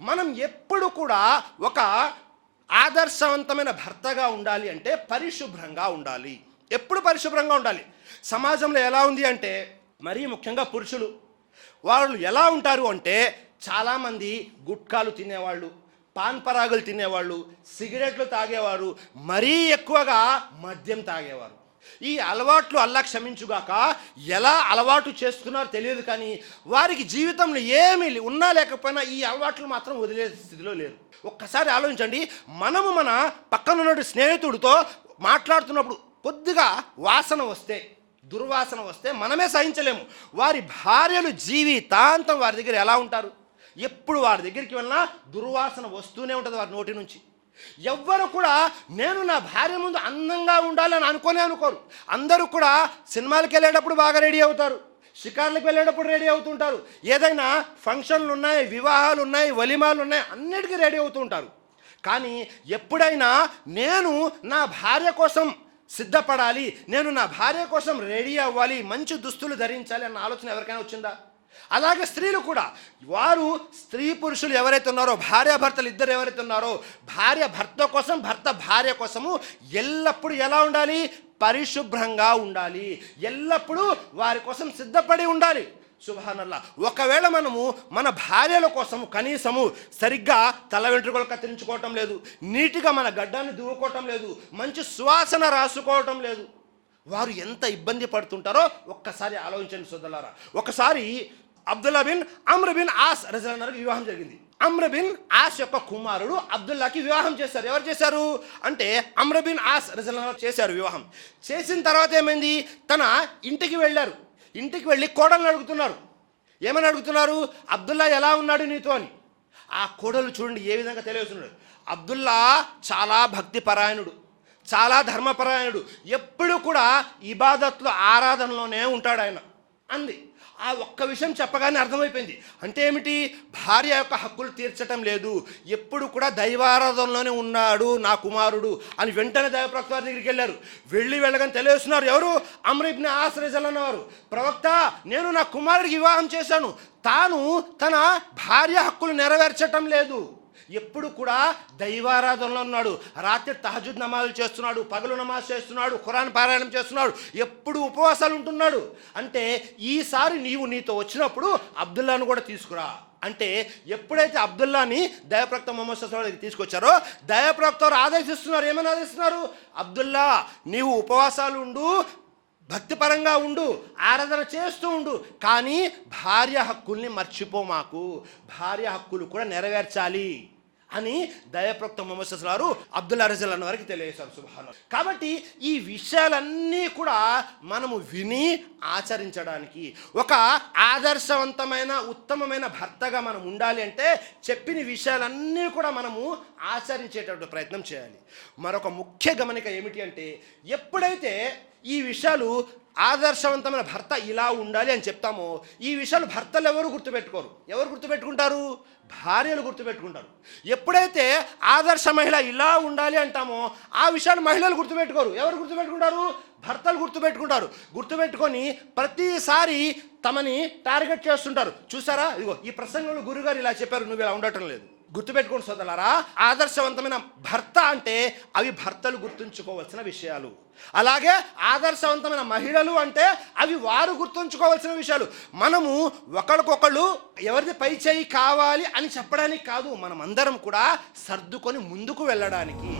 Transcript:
మనం ఎప్పుడు కూడా ఒక ఆదర్శవంతమైన భర్తగా ఉండాలి అంటే పరిశుభ్రంగా ఉండాలి. ఎప్పుడు పరిశుభ్రంగా ఉండాలి? సమాజంలో ఎలా ఉంది అంటే మరీ ముఖ్యంగా పురుషులు. వాళ్ళు ఎలా ఉంటారు అంటే చాలామంది గుట్కాలు తినేవాళ్ళు పాన్ పరాగులు తినేవాళ్ళు సిగరెట్లు తాగేవారు మరీ ఎక్కువగా మద్యం తాగేవారు. ఈ అలవాట్లు అల్లా క్షమించుగాక. ఎలా అలవాటు చేస్తున్నారో తెలియదు కానీ వారికి జీవితంలో ఏమీ లే- ఉన్నా లేకపోయినా ఈ అలవాట్లు మాత్రం వదిలే స్థితిలో లేరు. ఒక్కసారి ఆలోచించండి మనము మన పక్కనున్న స్నేహితుడితో మాట్లాడుతున్నప్పుడు కొద్దిగా వాసన వస్తే దుర్వాసన వస్తే మనమే సహించలేము. వారి భార్యలు జీవితాంతం వారి దగ్గర ఎలా ఉంటారు? ఎప్పుడు వారి దగ్గరికి వెళ్ళినా దుర్వాసన వస్తూనే ఉంటుంది వారి నోటి నుంచి. ఎవ్వరు కూడా నేను నా భార్య ముందు అందంగా ఉండాలని అనుకోనే అనుకోరు. అందరూ కూడా సినిమాలకు వెళ్ళేటప్పుడు బాగా రెడీ అవుతారు. షికార్లకు వెళ్ళేటప్పుడు రెడీ అవుతుంటారు. ఏదైనా ఫంక్షన్లు ఉన్నాయి వివాహాలు ఉన్నాయి వలిమాలు ఉన్నాయి అన్నిటికీ రెడీ అవుతుంటారు. కానీ ఎప్పుడైనా నేను నా భార్య కోసం సిద్ధపడాలి నేను నా భార్య కోసం రెడీ అవ్వాలి మంచి దుస్తులు ధరించాలి అన్న ఆలోచన ఎవరికైనా వచ్చిందా? అలాగే స్త్రీలు కూడా. వారు స్త్రీ పురుషులు ఎవరైతే ఉన్నారో భార్యాభర్తలు ఇద్దరు ఎవరైతే ఉన్నారో భార్య భర్త కోసం భర్త భార్య కోసము ఎల్లప్పుడూ ఎలా ఉండాలి? పరిశుభ్రంగా ఉండాలి. ఎల్లప్పుడూ వారి కోసం సిద్ధపడి ఉండాలి. శుభానల్లా ఒకవేళ మనము మన భార్యల కోసం కనీసము సరిగ్గా తల వెంట్రుకలు కత్తిరించుకోవటం లేదు నీట్గా మన గడ్డాన్ని దువ్వుకోవటం లేదు మంచి సువాసన రాసుకోవటం లేదు వారు ఎంత ఇబ్బంది పడుతుంటారో ఒక్కసారి ఆలోచించండి సోదరులారా. ఒకసారి Abdullah bin Amr bin As రజలన్నరకు వివాహం జరిగింది. అమ్ర బిన్ ఆస్ యొక్క కుమారుడు అబ్దుల్లాకి వివాహం చేశారు. ఎవరు చేశారు? అంటే అమ్ర బిన్ ఆస్ రజలన్న చేశారు వివాహం. చేసిన తర్వాత ఏమైంది? తన ఇంటికి వెళ్ళారు. ఇంటికి వెళ్ళి కోడలను అడుగుతున్నారు. ఏమని అడుగుతున్నారు? అబ్దుల్లా ఎలా ఉన్నాడు నీతో అని. ఆ కోడలు చూడండి ఏ విధంగా తెలియజేస్తున్నాడు. అబ్దుల్లా చాలా భక్తిపరాయణుడు. చాలా ధర్మపరాయణుడు. ఎప్పుడు కూడా ఇబాదత్లో ఆరాధనలోనే ఉంటాడు ఆయన. అంది. ఆ ఒక్క విషయం చెప్పగానే అర్థమైపోయింది. అంటే ఏమిటి? భార్య యొక్క హక్కులు తీర్చటం లేదు. ఎప్పుడు కూడా దైవారాధనలోనే ఉన్నాడు నా కుమారుడు అని వెంటనే దైవప్రవక్త వారి దగ్గరికి వెళ్ళారు. వెళ్ళి వెళ్ళగానే తెలియస్తున్నారు ఎవరు? అమరిబ్ని ఆశ్రయజల్ అన్నవారు. ప్రవక్త నేను నా కుమారుడికి వివాహం చేశాను. తాను తన భార్య హక్కులు నెరవేర్చటం లేదు. ఎప్పుడు కూడా దైవారాధనలో ఉన్నాడు. రాత్రి తహజుద్ నమాజులు చేస్తున్నాడు పగలు నమాజ్ చేస్తున్నాడు ఖురాన్ పారాయణం చేస్తున్నాడు ఎప్పుడు ఉపవాసాలు ఉంటున్నాడు. అంటే ఈసారి నీవు నీతో వచ్చినప్పుడు అబ్దుల్లాను కూడా తీసుకురా. అంటే ఎప్పుడైతే అబ్దుల్లాని దయప్రక్త మొహమ్మద్ తీసుకొచ్చారో దయప్రక్త వారు ఆదేశిస్తున్నారు. ఏమని ఆదేశిస్తున్నారు? అబ్దుల్లా నీవు ఉపవాసాలు ఉండు భక్తిపరంగా ఉండు ఆరాధన చేస్తూ ఉండు కానీ భార్య హక్కుల్ని మర్చిపో మాకు. భార్య హక్కులు కూడా నెరవేర్చాలి. అని దయప్రక్త మొహమ్మద్ గారు అబ్దుల్ అరజల్ అన్న వారికి తెలియజేశారు సుభాన్ కాబట్టి ఈ విషయాలన్నీ కూడా మనము విని ఆచరించడానికి ఒక ఆదర్శవంతమైన ఉత్తమమైన భర్తగా మనం ఉండాలి అంటే చెప్పిన విషయాలన్నీ కూడా మనము ఆచరించేటటువంటి ప్రయత్నం చేయాలి. మరొక ముఖ్య గమనిక ఏమిటి అంటే ఎప్పుడైతే ఈ విషయాలు ఆదర్శవంతమైన భర్త ఇలా ఉండాలి అని చెప్తామో ఈ విషయాలు భర్తలు ఎవరు గుర్తుపెట్టుకోరు? ఎవరు గుర్తుపెట్టుకుంటారు? భార్యలు గుర్తుపెట్టుకుంటారు. ఎప్పుడైతే ఆదర్శ మహిళ ఇలా ఉండాలి అంటామో ఆ విషయాలు మహిళలు గుర్తుపెట్టుకోరు. ఎవరు గుర్తుపెట్టుకుంటారు? భర్తలు గుర్తుపెట్టుకుంటారు. గుర్తుపెట్టుకొని ప్రతిసారి తమని టార్గెట్ చేస్తుంటారు. చూసారా? ఇదిగో ఈ ప్రసంగంలో గురుగారు ఇలా చెప్పారు నువ్వు ఇలా ఉండటం లేదు. గుర్తుపెట్టుకోండి సోదరులారా ఆదర్శవంతమైన భర్త అంటే అవి భర్తలు గుర్తుంచుకోవాల్సిన విషయాలు. అలాగే ఆదర్శవంతమైన మహిళలు అంటే అవి వారు గుర్తుంచుకోవాల్సిన విషయాలు. మనము ఒకరికొకళ్ళు ఎవరిది పై చేయి కావాలి అని చెప్పడానికి కాదు మనం అందరం కూడా సర్దుకొని ముందుకు వెళ్ళడానికి.